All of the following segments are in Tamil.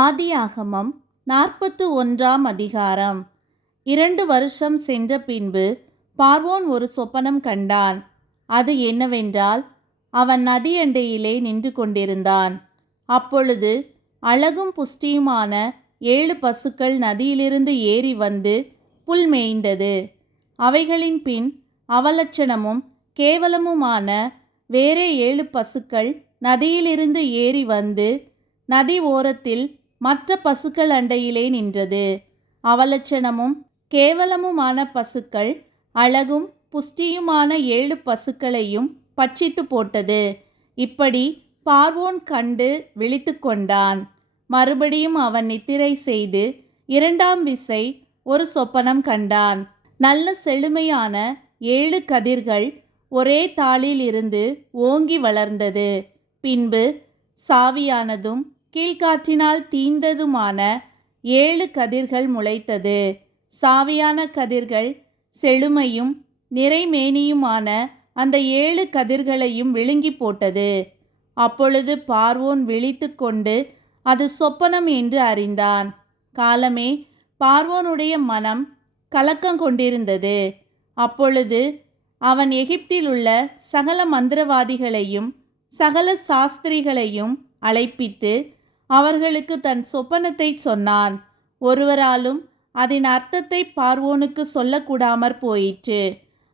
ஆதியாகமம் 41 அதிகாரம். 2 வருஷம் சென்ற பின்பு பார்வோன் ஒரு சொப்பனம் கண்டான். அது என்னவென்றால், அவன் நதியண்டையிலே நின்று கொண்டிருந்தான். அப்பொழுது அழகும் புஷ்டியுமான 7 பசுக்கள் நதியிலிருந்து ஏறி வந்து புல் மேய்ந்தது. அவைகளின் பின் அவலட்சணமும் கேவலமுமான வேறே 7 பசுக்கள் நதியிலிருந்து ஏறி வந்து நதி ஓரத்தில் மற்ற பசுக்கள் அண்டையிலே நின்றது. அவலட்சணமும் கேவலமுமான பசுக்கள் அழகும் புஷ்டியுமான 7 பசுக்களையும் பட்சித்து போட்டது. இப்படி பார்வோன் கண்டு விழித்து கொண்டான். மறுபடியும் அவன் நித்திரை செய்து 2ஆம் விசை ஒரு சொப்பனம் கண்டான். நல்ல செழுமையான 7 கதிர்கள் ஒரே தாளில் இருந்து ஓங்கி வளர்ந்தது. பின்பு சாவியானதும் கீழ்காற்றினால் தீந்ததுமான 7 கதிர்கள் முளைத்தது. சாவியான கதிர்கள் செழுமையும் நிறைமேனியுமான அந்த 7 கதிர்களையும் விழுங்கி போட்டது. அப்பொழுது பார்வோன் விழித்து கொண்டு அது சொப்பனம் என்று அறிந்தான். காலமே பார்வோனுடைய மனம் கலக்கங்கொண்டிருந்தது. அப்பொழுது அவன் எகிப்திலுள்ள சகல மந்திரவாதிகளையும் சகல சாஸ்திரிகளையும் அழைப்பித்து அவர்களுக்கு தன் சொப்பனத்தை சொன்னான். ஒருவராலும் அதன் அர்த்தத்தை பார்வோனுக்கு சொல்லக்கூடாமற் போயிற்று.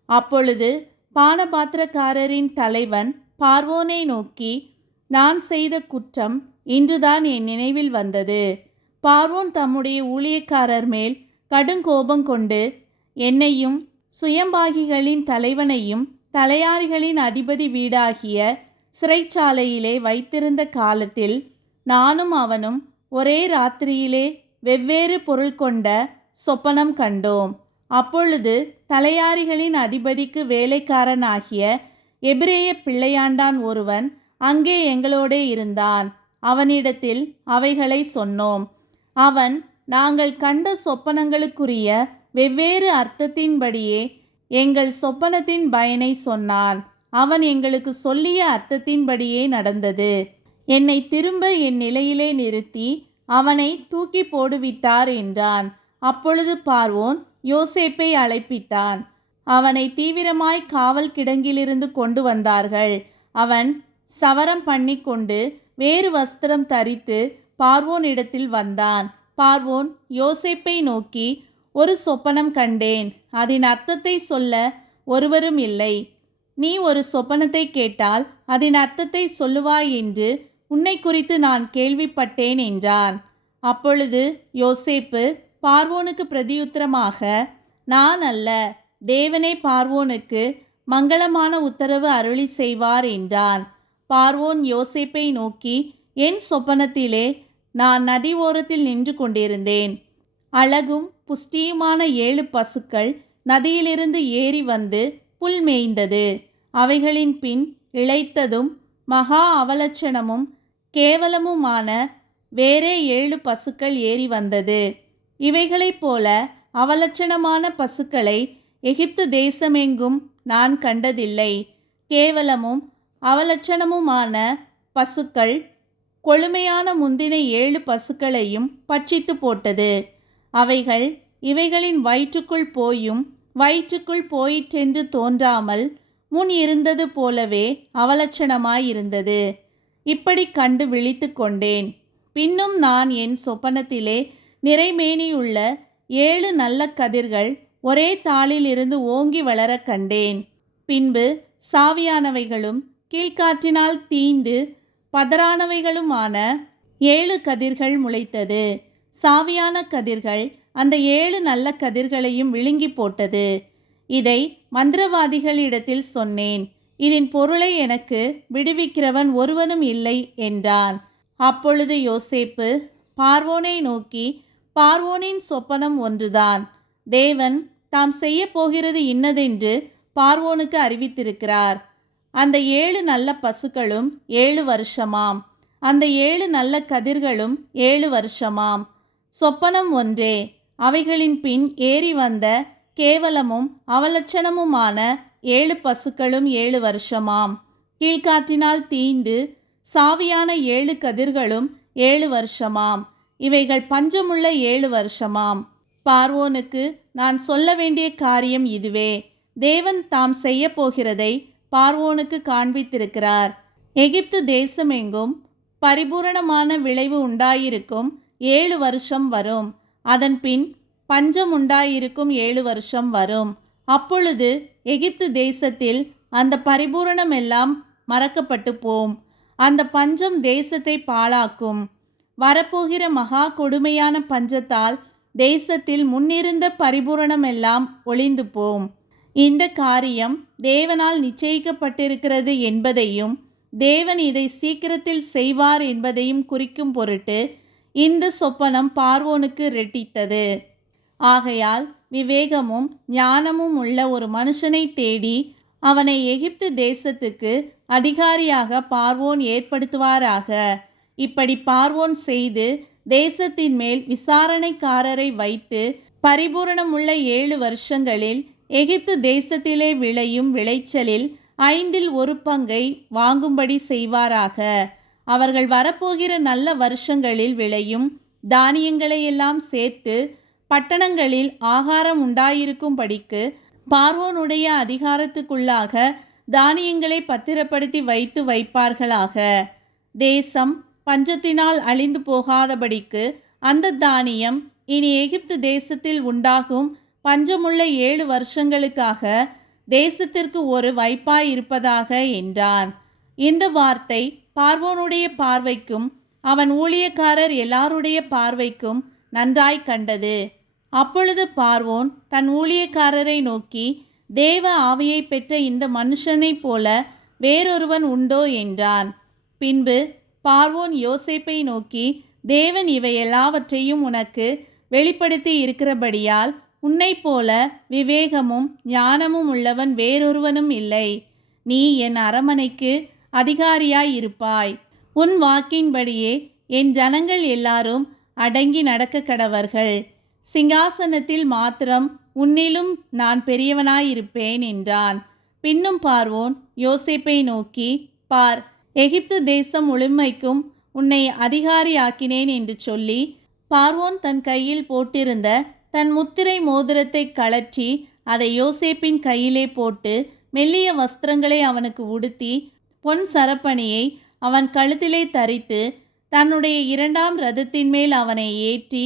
அப்பொழுது பானபாத்திரக்காரரின் தலைவன் பார்வோனை நோக்கி, நான் செய்த குற்றம் இன்றுதான் என் நினைவில் வந்தது. பார்வோன் தம்முடைய ஊழியக்காரர் மேல் கடுங்கோபம் கொண்டு என்னையும் சுயம்பாகிகளின் தலைவனையும் தலையாரிகளின் அதிபதி வீடாகிய சிறைச்சாலையிலே வைத்திருந்த காலத்தில் நானும் அவனும் ஒரே ராத்திரியிலே வெவ்வேறு பொருள் கொண்ட சொப்பனம் கண்டோம். அப்பொழுது தலையாரிகளின் அதிபதிக்கு வேலைக்காரனாகிய எபிரேய பிள்ளையாண்டான் ஒருவன் அங்கே எங்களோடே இருந்தான். அவனிடத்தில் அவைகளை சொன்னோம். அவன் நாங்கள் கண்ட சொப்பனங்களுக்குரிய வெவ்வேறு அர்த்தத்தின்படியே எங்கள் சொப்பனத்தின் பயனை சொன்னான். அவன் எங்களுக்கு சொல்லிய அர்த்தத்தின்படியே நடந்தது. என்னை திரும்ப என் நிலையிலே நிறுத்தி அவனை தூக்கி போடுவித்தார் என்றான். அப்பொழுது பார்வோன் யோசேப்பை அழைப்பித்தான். அவனை தீவிரமாய் காவல் கிடங்கிலிருந்து கொண்டு வந்தார்கள். அவன் சவரம் பண்ணி கொண்டு வேறு வஸ்திரம் தரித்து பார்வோனிடத்தில் வந்தான். பார்வோன் யோசேப்பை நோக்கி, ஒரு சொப்பனம் கண்டேன், அதன் அர்த்தத்தை சொல்ல ஒருவரும் இல்லை. நீ ஒரு சொப்பனத்தை கேட்டால் அதன் அர்த்தத்தை சொல்லுவாய் என்று உன்னை குறித்து நான் கேள்விப்பட்டேன் என்றான். அப்பொழுது யோசேப்பு பார்வோனுக்கு பிரதியுத்தரமாக, நான் அல்ல, தேவனே பார்வோனுக்கு மங்களமான உத்தரவு அருளி செய்வார் என்றான். பார்வோன் யோசேப்பை நோக்கி, என் சொப்பனத்திலே நான் நதி ஓரத்தில் நின்று கொண்டிருந்தேன். அழகும் புஷ்டியுமான 7 பசுக்கள் நதியிலிருந்து ஏறி வந்து புல் மேய்ந்தது. அவைகளின் பின் இளைத்ததும் மகா அவலட்சணமும் கேவலமுமான வேறே 7 பசுக்கள் ஏறி வந்தது. இவைகளைப் போல அவலட்சணமான பசுக்களை எகிப்து தேசமெங்கும் நான் கண்டதில்லை. கேவலமும் அவலட்சணமுமான பசுக்கள் கொழுமையான முந்தின 7 பசுக்களையும் பட்சித்து போட்டது. அவைகள் இவைகளின் வயிற்றுக்குள் போயும் வயிற்றுக்குள் போயிற்றென்று தோன்றாமல் முன் இருந்தது போலவே அவலட்சணமாயிருந்தது. இப்படி கண்டு விழித்து கொண்டேன். பின்னும் நான் என் சொப்பனத்திலே நிறைமேனியுள்ள 7 நல்ல கதிர்கள் ஒரே தாளில் இருந்து ஓங்கி வளர கண்டேன். பின்பு சாவியானவைகளும் கீழ்காற்றினால் தீந்து பதறானவைகளுமான 7 கதிர்கள் முளைத்தது. சாவியான கதிர்கள் அந்த 7 நல்ல கதிர்களையும் விழுங்கி போட்டது. இதை மந்திரவாதிகளிடத்தில் சொன்னேன். இதன் பொருளை எனக்கு விடுவிக்கிறவன் ஒருவனும் இல்லை என்றான். அப்பொழுது யோசேப்பு பார்வோனை நோக்கி, பார்வோனின் சொப்பனம் ஒன்றுதான். தேவன் தாம் செய்ய போகிறது இன்னதென்று பார்வோனுக்கு அறிவித்திருக்கிறார். அந்த 7 நல்ல பசுக்களும் 7 வருஷமாம். அந்த 7 நல்ல கதிர்களும் 7 வருஷமாம். சொப்பனம் ஒன்றே. அவைகளின் பின் ஏறி வந்த கேவலமும் அவலட்சணமுமான 7 பசுக்களும் 7 வருஷமாம். கீழ்காற்றினால் தீந்து சாவியான 7 கதிர்களும் 7 வருஷமாம். இவைகள் பஞ்சமுள்ள 7 வருஷமாம். பார்வோனுக்கு நான் சொல்ல வேண்டிய காரியம் இதுவே. தேவன் தாம் செய்ய போகிறதை பார்வோனுக்கு காண்பித்திருக்கிறார். எகிப்து தேசமெங்கும் பரிபூரணமான விளைவு உண்டாயிருக்கும் 7 வருஷம் வரும். அதன்பின் பஞ்சம் உண்டாயிருக்கும் 7 வருஷம் வரும். அப்பொழுது எகிப்து தேசத்தில் அந்த பரிபூரணம் எல்லாம் மறக்கப்பட்டு போம். அந்த பஞ்சம் தேசத்தை பாழாக்கும். வரப்போகிற மகா கொடுமையான பஞ்சத்தால் தேசத்தில் முன்னிருந்த பரிபூரணம் எல்லாம் ஒளிந்து போம். இந்த காரியம் தேவனால் நிச்சயிக்கப்பட்டிருக்கிறது என்பதையும் தேவன் இதை சீக்கிரத்தில் செய்வார் என்பதையும் குறிக்கும் பொருட்டு இந்த சொப்பனம் பார்வோனுக்கு ரெட்டித்தது. ஆகையால் விவேகமும் ஞானமும் உள்ள ஒரு மனுஷனை தேடி அவனை எகிப்து தேசத்துக்கு அதிகாரியாக பார்வோன் ஏற்படுத்துவாராக. இப்படி பார்வோன் செய்து தேசத்தின் மேல் விசாரணைக்காரரை வைத்து பரிபூரணமுள்ள 7 வருஷங்களில் எகிப்து தேசத்திலே விளையும் விளைச்சலில் 1/5 பங்கை வாங்கும்படி செய்வாராக. அவர்கள் வரப்போகிற நல்ல வருஷங்களில் விளையும் தானியங்களையெல்லாம் சேர்த்து பட்டணங்களில் ஆகாரம் உண்டாயிருக்கும்படிக்கு பார்வோனுடைய அதிகாரத்துக்குள்ளாக தானியங்களை பத்திரப்படுத்தி வைத்து வைப்பார்களாக. தேசம் பஞ்சத்தினால் அழிந்து போகாதபடிக்கு அந்த தானியம் இனி எகிப்து தேசத்தில் உண்டாகும் பஞ்சமுள்ள 7 வருஷங்களுக்காக தேசத்திற்கு ஒரு வைப்பாயிருப்பதாக என்றான். இந்த வார்த்தை பார்வோனுடைய பார்வைக்கும் அவன் ஊழியக்காரர் எல்லாருடைய பார்வைக்கும் நன்றாய் கண்டது. அப்பொழுது பார்வோன் தன் ஊழியக்காரரை நோக்கி, தேவ ஆவியை பெற்ற இந்த மனுஷனைப் போல வேறொருவன் உண்டோ என்றான். பின்பு பார்வோன் யோசேப்பை நோக்கி, தேவன் இவை எல்லாவற்றையும் உனக்கு வெளிப்படுத்தி இருக்கிறபடியால் உன்னைப் போல விவேகமும் ஞானமும் உள்ளவன் வேறொருவனும் இல்லை. நீ என் அரமனைக்கு அதிகாரியாய் இருப்பாய். உன் வாக்கின்படியே என் ஜனங்கள் எல்லாரும் அடங்கி நடக்க கடவர்கள். சிங்காசனத்தில் மாத்திரம் உன்னிலும் நான் பெரியவனாயிருப்பேன் என்றான். பின்னும் பார்வோன் யோசேப்பை நோக்கி, பார், எகிப்து தேசம் முழுமைக்கும் உன்னை அதிகாரியாக்கினேன் என்று சொல்லி பார்வோன் தன் கையில் போட்டிருந்த தன் முத்திரை மோதிரத்தை கழற்றி அதை யோசேப்பின் கையிலே போட்டு மெல்லிய வஸ்திரங்களை அவனுக்கு உடுத்தி பொன் சரப்பணியை அவன் கழுத்திலே தரித்து தன்னுடைய 2ஆம் இரதத்தின் மேல் அவனை ஏற்றி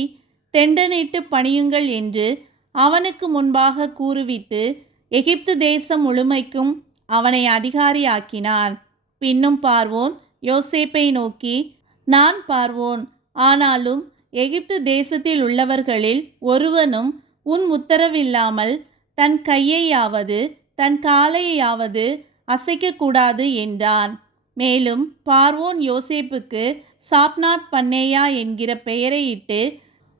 தெண்டனிட்டு பணியுங்கள் என்று அவனுக்கு முன்பாக கூறுவித்து எகிப்து தேசம் முழுமைக்கும் அவனை அதிகாரியாக்கினான். பின்னும் பார்வோன் யோசேப்பை நோக்கி, நான் பார்வோன், ஆனாலும் எகிப்து தேசத்தில் உள்ளவர்களில் ஒருவனும் உன் உத்தரவில்லாமல் தன் கையையாவது தன் காலையாவது அசைக்கக்கூடாது என்றான். மேலும் பார்வோன் யோசேப்புக்கு சாப்நாத் பன்னேயா என்கிற பெயரையிட்டு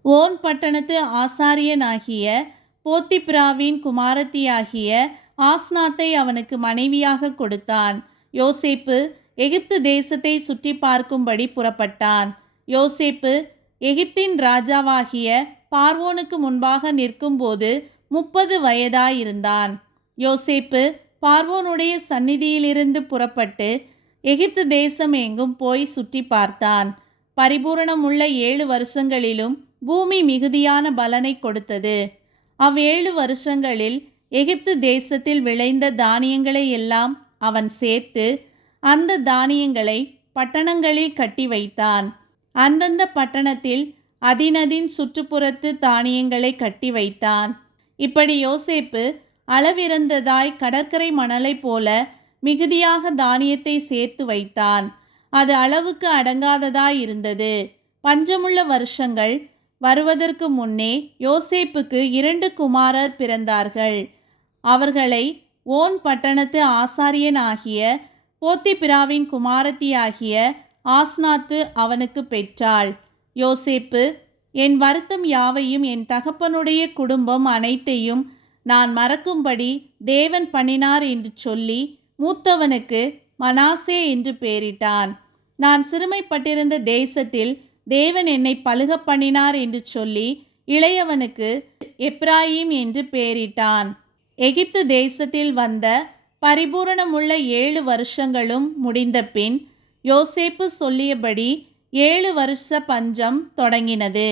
ஓன் பட்டணத்து ஆசாரியனாகிய போத்திப்ராவின் குமாரத்தியாகிய ஆஸ்நாத்தை அவனுக்கு மனைவியாக கொடுத்தான். யோசேப்பு எகிப்து தேசத்தை சுற்றி பார்க்கும்படி புறப்பட்டான். யோசேப்பு எகிப்தின் ராஜாவாகிய பார்வோனுக்கு முன்பாக நிற்கும்போது 30 வயதாயிருந்தான். யோசேப்பு பார்வோனுடைய சந்நிதியிலிருந்து புறப்பட்டு எகிப்து தேசம் எங்கும் போய் சுற்றி பார்த்தான். பரிபூரணமுள்ள 7 வருஷங்களிலும் பூமி மிகுதியான பலனை கொடுத்தது. 7 வருஷங்களில் எகிப்து தேசத்தில் விளைந்த தானியங்களை எல்லாம் அவன் சேர்த்து அந்த தானியங்களை பட்டணங்களில் கட்டி வைத்தான். அந்தந்த பட்டணத்தில் அதினதின் சுற்றுப்புறத்து தானியங்களை கட்டி வைத்தான். இப்படி யோசேப்பு அளவிறந்ததாய் கடற்கரை மணலை போல மிகுதியாக தானியத்தை சேர்த்து வைத்தான். அது அளவுக்கு அடங்காததாயிருந்தது. பஞ்சமுள்ள வருஷங்கள் வருவதற்கு முன்னே யோசேப்புக்கு 2 குமாரர் பிறந்தார்கள். அவர்களை ஓன் பட்டணத்து ஆசாரியனாகிய போத்திபிராவின் குமாரத்தியாகிய ஆஸ்நாத்து அவனுக்கு பெற்றாள். யோசேப்பு, என் வருத்தம் யாவையும் என் தகப்பனுடைய குடும்பம் அனைத்தையும் நான் மறக்கும்படி தேவன் பண்ணினார் என்று சொல்லி மூத்தவனுக்கு மனாசே என்று பெயரிட்டான். நான் சிறுமைப்பட்டிருந்த தேசத்தில் தேவன் என்னை பலுக பண்ணினார் என்று சொல்லி இளையவனுக்கு எப்ராயிம் என்று பெயரிட்டான். எகிப்து தேசத்தில் வந்த பரிபூரணமுள்ள 7 வருஷங்களும் முடிந்த பின் யோசேப்பு சொல்லியபடி 7 வருஷ பஞ்சம் தொடங்கினது.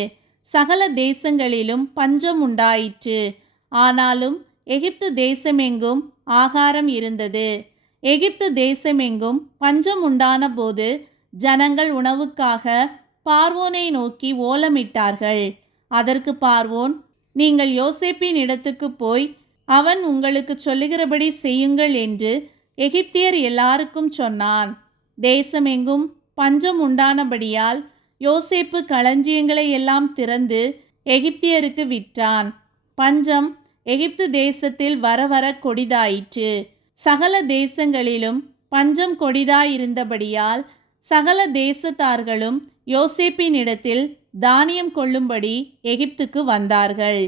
சகல தேசங்களிலும் பஞ்சம் உண்டாயிற்று. ஆனாலும் எகிப்து தேசமெங்கும் ஆகாரம் இருந்தது. எகிப்து தேசமெங்கும் பஞ்சம் உண்டான போது ஜனங்கள் உணவுக்காக பார்வோனை நோக்கி ஓலமிட்டார்கள். அதற்கு பார்வோன், நீங்கள் யோசேப்பின் இடத்துக்கு போய் அவன் உங்களுக்கு சொல்லுகிறபடி செய்யுங்கள் என்று எகிப்தியர் எல்லாருக்கும் சொன்னான். தேசமெங்கும் பஞ்சம் உண்டானபடியால் யோசேப்பு களஞ்சியங்களை எல்லாம் திறந்து எகிப்தியருக்கு விற்றான். பஞ்சம் எகிப்து தேசத்தில் வர வர கொடிதாயிற்று. சகல தேசங்களிலும் பஞ்சம் கொடிதாயிருந்தபடியால் சகல தேசத்தார்களும் யோசேப்பின் இடத்தில் தானியம் கொள்ளும்படி எகிப்துக்கு வந்தார்கள்.